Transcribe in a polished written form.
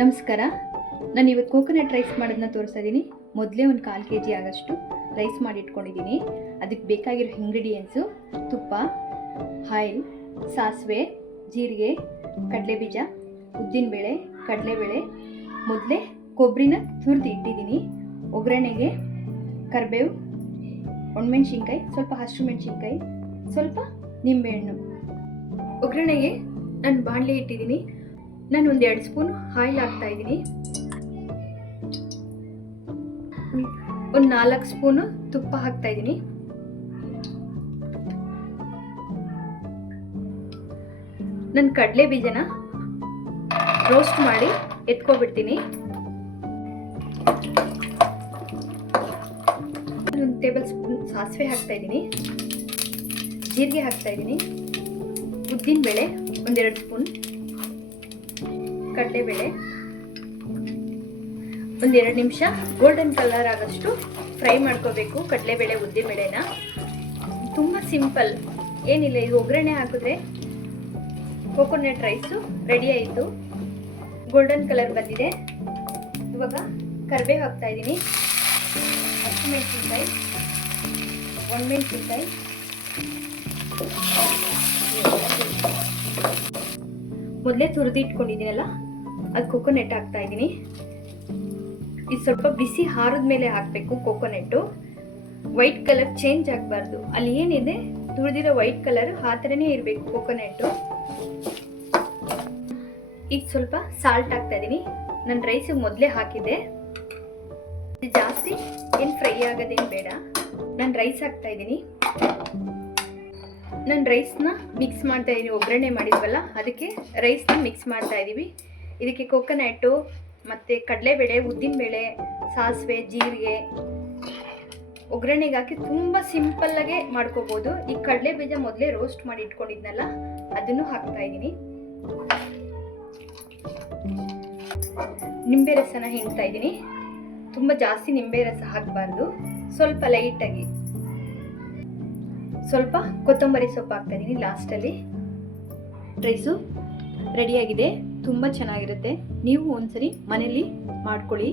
ನಮಸ್ಕಾರ. ನಾನು ಇವತ್ತು ಕೋಕೋನಟ್ ರೈಸ್ ಮಾಡೋದನ್ನ ತೋರಿಸ್ತಾ ಇದ್ದೀನಿ. ಮೊದಲೇ ಒಂದು 1/4 kg ಆಗೋಷ್ಟು ರೈಸ್ ಮಾಡಿ ಇಟ್ಕೊಂಡಿದ್ದೀನಿ. ಅದಕ್ಕೆ ಬೇಕಾಗಿರೋ ಇಂಗ್ರೀಡಿಯೆಂಟ್ಸು ತುಪ್ಪ, ಆಯಿಲ್, ಸಾಸಿವೆ, ಜೀರಿಗೆ, ಕಡಲೆಬೀಜ, ಉದ್ದಿನಬೇಳೆ, ಕಡಲೆಬೇಳೆ. ಮೊದಲೇ ಕೊಬ್ಬರಿನ ತುರಿದು ಇಟ್ಟಿದ್ದೀನಿ. ಒಗ್ಗರಣೆಗೆ ಕರಿಬೇವು, ಒಣಮೆಣಸಿನ್ಕಾಯಿ, ಸ್ವಲ್ಪ ಹಸಿಮೆಣಸಿನ್ಕಾಯಿ, ಸ್ವಲ್ಪ ನಿಂಬೆಹಣ್ಣು. ಒಗ್ಗರಣೆಗೆ ನಾನು ಬಾಣಲೆ ಇಟ್ಟಿದ್ದೀನಿ. ನಾನು ಒಂದು 2 ಸ್ಪೂನ್ ಆಯಿಲ್ ಹಾಕ್ತಾ ಇದ್ದೀನಿ. ಒಂದು 4 ಸ್ಪೂನು ತುಪ್ಪ ಹಾಕ್ತಾ ಇದ್ದೀನಿ. ನಾನು ಕಡಲೆ ಬೀಜನ ರೋಸ್ಟ್ ಮಾಡಿ ಎತ್ಕೊಬಿಡ್ತೀನಿ. ಒಂದು ಟೇಬಲ್ ಸ್ಪೂನ್ ಸಾಸಿವೆ ಹಾಕ್ತಾ ಇದ್ದೀನಿ. ಜೀರಿಗೆ ಹಾಕ್ತಾ ಇದ್ದೀನಿ. ಉದ್ದಿನಬೇಳೆ ಒಂದು 2 ಸ್ಪೂನ್, ಕಡಲೆಬೇಳೆ ಒಂದು 2 ನಿಮಿಷ ಗೋಲ್ಡನ್ ಕಲರ್ ಆಗೋಷ್ಟು ಫ್ರೈ ಮಾಡ್ಕೋಬೇಕು. ಕಡಲೆಬೇಳೆ ಉದ್ದಿನಬೇಳೆನ ತುಂಬ ಸಿಂಪಲ್, ಏನಿಲ್ಲ. ಇದು ಒಗ್ಗರಣೆ ಹಾಕಿದ್ರೆ ಕೋಕೋನಟ್ ರೈಸು ರೆಡಿ ಆಯಿತು. ಗೋಲ್ಡನ್ ಕಲರ್ ಬಂದಿದೆ. ಇವಾಗ ಕರಿಬೇವು ಹಾಕ್ತಾ ಇದ್ದೀನಿ. ಹಸಿಮೆಣಸಿನ್ಕಾಯಿ, ಒಣಮೆಣಸಿನ್ಕಾಯಿ, ಮೊದಲೇ ತುರಿದು ಇಟ್ಕೊಂಡಿದ್ದೀನಲ್ಲ ಅದು ಕೋಕೋನಟ್ ಹಾಕ್ತಾ ಇದ್ದೀನಿ. ಇದು ಸ್ವಲ್ಪ ಬಿಸಿ ಹಾರದ ಮೇಲೆ ಹಾಕಬೇಕು. ಕೋಕೋನಟ್ಟು ವೈಟ್ ಕಲರ್ ಚೇಂಜ್ ಆಗಬಾರ್ದು. ಅಲ್ಲಿ ಏನಿದೆ ತುರಿದಿರೋ ವೈಟ್ ಕಲರ್ ಆ ಥರನೇ ಇರಬೇಕು ಕೋಕೋನಟ್ಟು. ಈಗ ಸ್ವಲ್ಪ ಸಾಲ್ಟ್ ಹಾಕ್ತಾ ಇದ್ದೀನಿ. ನಾನು ರೈಸಿಗೆ ಮೊದಲೇ ಹಾಕಿದ್ದೆ. ಜಾಸ್ತಿ ಏನು ಫ್ರೈ ಆಗೋದೇನು ಬೇಡ. ನಾನು ರೈಸ್ ಹಾಕ್ತಾ ಇದ್ದೀನಿ. ನಾನು ರೈಸ್ನ ಮಿಕ್ಸ್ ಮಾಡ್ತಾ ಇದ್ದೀನಿ. ಒಗ್ಗರಣೆ ಮಾಡಿದ್ವಲ್ಲ ಅದಕ್ಕೆ ರೈಸ್ನ ಮಿಕ್ಸ್ ಮಾಡ್ತಾ ಇದ್ದೀವಿ. ಇದಕ್ಕೆ ಕೋಕೋನಟ್ಟು ಮತ್ತು ಕಡಲೆಬೇಳೆ, ಉದ್ದಿನಬೇಳೆ, ಸಾಸಿವೆ, ಜೀರಿಗೆ ಒಗ್ಗರಣೆಗೆ ಹಾಕಿ ತುಂಬ ಸಿಂಪಲ್ಲಾಗೆ ಮಾಡ್ಕೋಬೋದು. ಈ ಕಡಲೆ ಬೀಜ ಮೊದಲೇ ರೋಸ್ಟ್ ಮಾಡಿ ಇಟ್ಕೊಂಡಿದ್ನಲ್ಲ ಅದನ್ನು ಹಾಕ್ತಾ ಇದ್ದೀನಿ. ನಿಂಬೆ ರಸನ ಹಿಂಡ್ತಾ ಇದ್ದೀನಿ. ತುಂಬ ಜಾಸ್ತಿ ನಿಂಬೆ ರಸ ಹಾಕಬಾರ್ದು, ಸ್ವಲ್ಪ ಲೈಟಾಗಿ. ಸ್ವಲ್ಪ ಕೊತ್ತಂಬರಿ ಸೊಪ್ಪು ಹಾಕ್ತಾ ಇದ್ದೀನಿ ಲಾಸ್ಟಲ್ಲಿ. ರೈಸು ರೆಡಿಯಾಗಿದೆ. ತುಂಬ ಚೆನ್ನಾಗಿರುತ್ತೆ. ನೀವು ಒಂದ್ಸರಿ ಮನೇಲಿ ಮಾಡ್ಕೊಳ್ಳಿ.